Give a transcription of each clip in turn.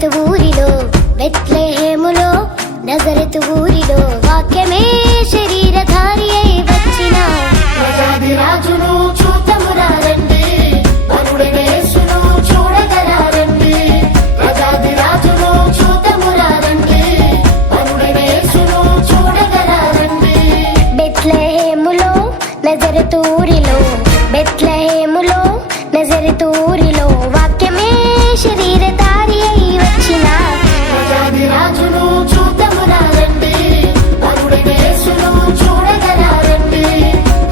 నజరతు ఊరిలో బెత్లెహేములో నజరతు ఊరిలో వాక్యమే శరీరధారి అయి వచ్చిన ప్రజాది రాజును చూద్దామురా రండి, వరుడైన యేసును చూడగరారండి. ప్రజాది రాజును చూద్దామురా రండి, వరుడైన యేసును చూడగరారండి. బెత్లెహేములో నజరతు ఊరిలో బెత్లెహేములో నజరతు ఊరిలో వాక్యమే శరీరధారి అయి వచ్చిన ప్రజాది రాజును చూద్దామురా రండి, వరుడైన యేసును చూడగరారండి.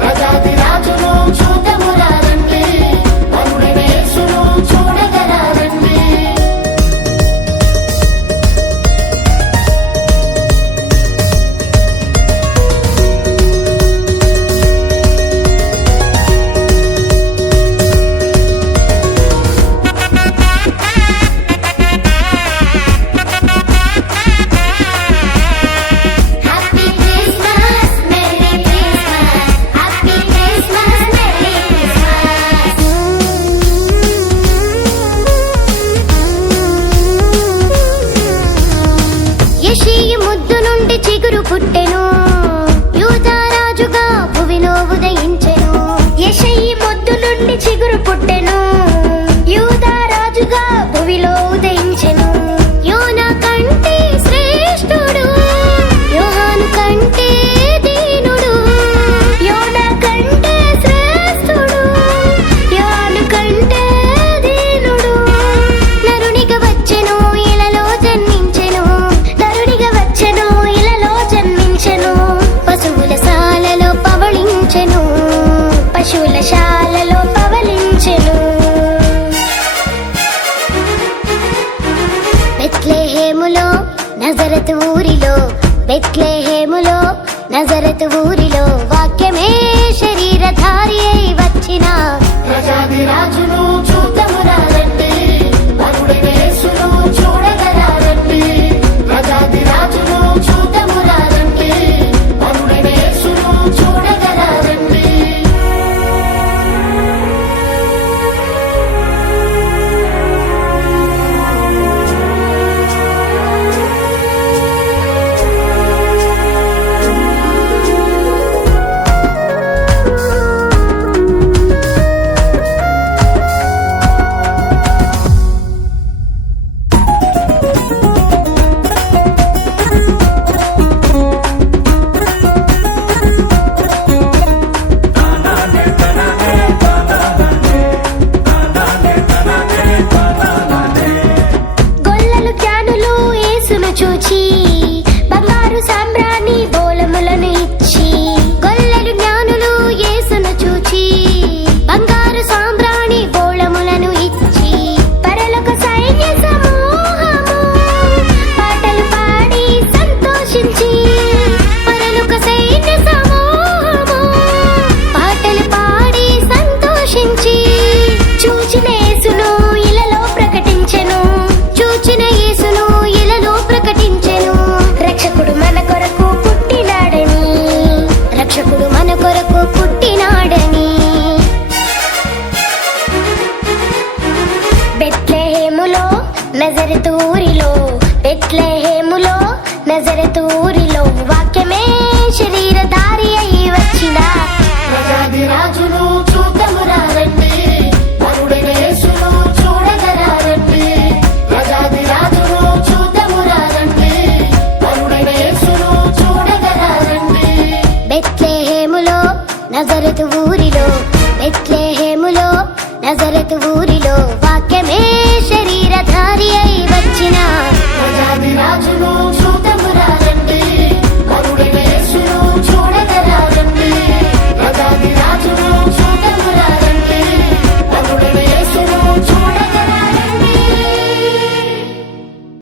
ప్రజాది రాజును చూద్దామురా రండి, వరుడైన యేసును చూడగరారండి. Happy Christmas merry Christmas happy Christmas merry Christmas యెషయి ముద్దు నుండి చిగురు పుట్టెను యూదా రాజుగా భువిలో ఉదయించెను యెషయి ముద్దు నుండి చిగురు పుట్టెను యూదా రాజుగా భువిలో ఉదయించెను యోనా కంటే శ్రేష్ఠుడు యోహాను కంటే దీనుడు యోనా కంటే శ్రేష్ఠుడు యోహాను కంటే దీనుడు నరునిగా వచ్చెను ఇలలో జన్మించెను నరునిగా వచ్చెను ఇలలో జన్మించెను పశువుల శాలలో పవళించెను పశువుల శాలలో పవళించెను బెత్లెహేములో నజరతు ఊరిలో బెత్లెహేములో నజరతు ఊరిలో వాక్యమే శరీరధారి అయి వచ్చిన ప్రజాది రాజును చూద్దామురా రండి, వరుడైన యేసును చూడగరారండి. ప్రజాది రాజును చూద్దామురా రండి, వరుడైన యేసును చూడగరారండి. గొల్లలు జ్ఞానులు యేసును చూచి బంగారు సాంబ్రాణి బోలములను ఇచ్చి గొల్లలు జ్ఞానులు యేసును చూచి బంగారు సాంబ్రాణి బోళములను ఇచ్చి పరలోక సైన్య సమూహము పాటలు పాడి సంతోషించి పరలోక సైన్య సమూహము పాటలు పాడి సంతోషించి చూచిన యేసును ఇలలో ప్రకటించెను చూచిన యేసును ఇలలో ప్రకటించెను రక్షకుడు మన కొరకు పుట్టినాడని రక్షకుడు మన కొరకు పుట్టినాడని బెత్లెహేములో నజరతు ఊరిలో బెత్లెహేములో నజరతు ఊరిలో